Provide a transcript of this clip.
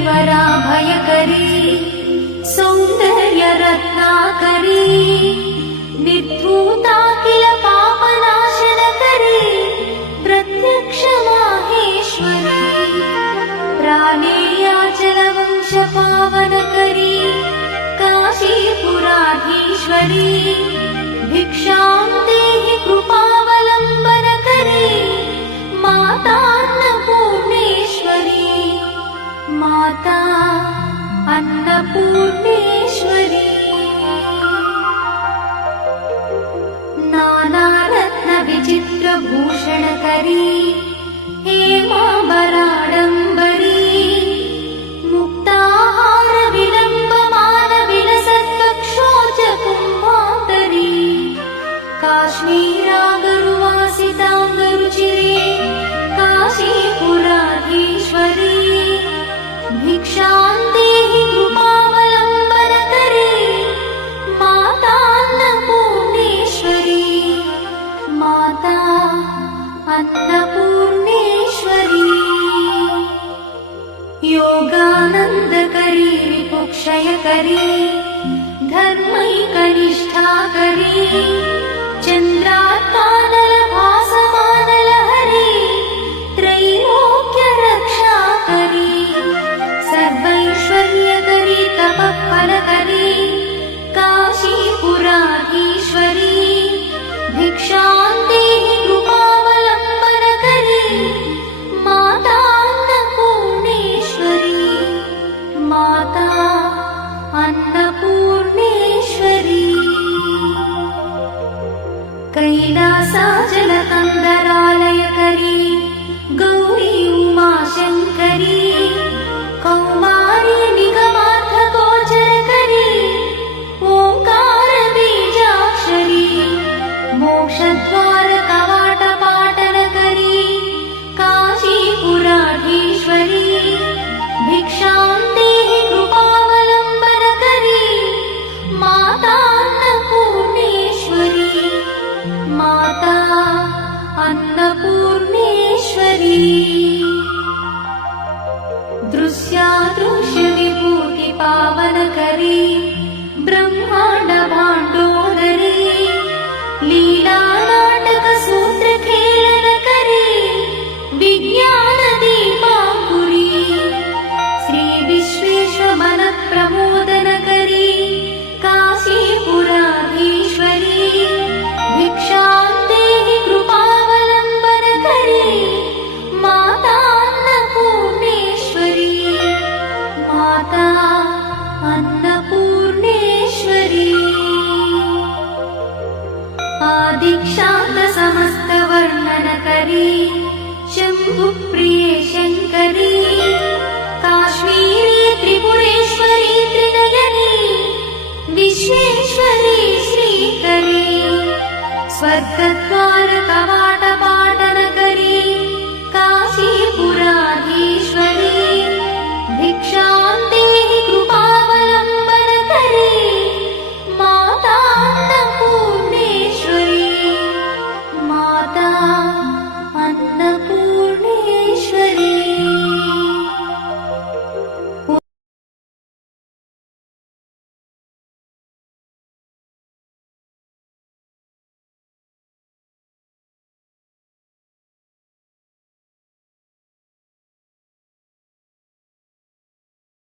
करीवरा भयकरी सौंदर्य रत्नाकरी निर्धूता किल पापनाशनकरी प्रत्यक्ष माहेश्वरी प्राणेयाचलवंश पावनकरी काशीपुराधीश्वरी भिक्षां देहि कृपावलम्बनकरी मातान्नपूर्णेश्वरी माता अन्नपूर्णेश्वरी नानारत्न विचित्रभूषणकरी हेमाम्बराडम्बरी मुक्ताहार विलम्बमान विलसत्कक्षोच कुम्भान्तरी काश्मीरागरुवासिताङ्गरुचिरे काशीपुराधीश्वरी भिक्षां देहि कृपावलम्बनकरी मातान्नपूर्णेश्वरी माता अन्नपूर्णेश्वरी योगानन्दकरी विपुक्षयकरी धर्मैकनिष्ठाकरी चन्द्रात्मानलभासमानलहरी त्रैलोक्यरक्षाकरी सर्वैश्वर्यकरी तपःफलकरी काशीपुराधीश्वरी भिक्षां देहि कृपावलम्बनकरी मातान्नपूर्णेश्वरी माता अन्नपूर्णेश्वरी कैलासाचलकन्दरालयकरी गौरी उमाशङ्करी कौमारी निगमार्थगोचरकरी ओङ्कारबीजाक्षरी मोक्षद्वारकवाटपाटनकरी काशीपुराधीश्वरी भिक्षां देहि कृपावलम्बनकरी मातान्नपूर्णेश्वरी माता अन्नपूर्णेश्वरी दृश्यादृश्यविभूतिपावनकरी ब्रह्माण्डभाण्डोदरी लीलानाटकसूत्रखेलनकरी विज्ञानदीपाङ्कुरी श्रीविश्वेश्वरमनःप्रमोदनकरी काशीपुराधीश्वरी भिक्षां देहि कृपावलम्बनकरी मातान्नपूर्णेश्वरी माता अन्नपूर्णेश्वरी आदिक्षान्तसमस्तवर्णनकरी शम्भुप्रिये शङ्करी काश्मीरी त्रिपुरेश्वरी त्रिनयनी विश्वेश्वरी श्रीकरी स्वर्गद्वारकवाट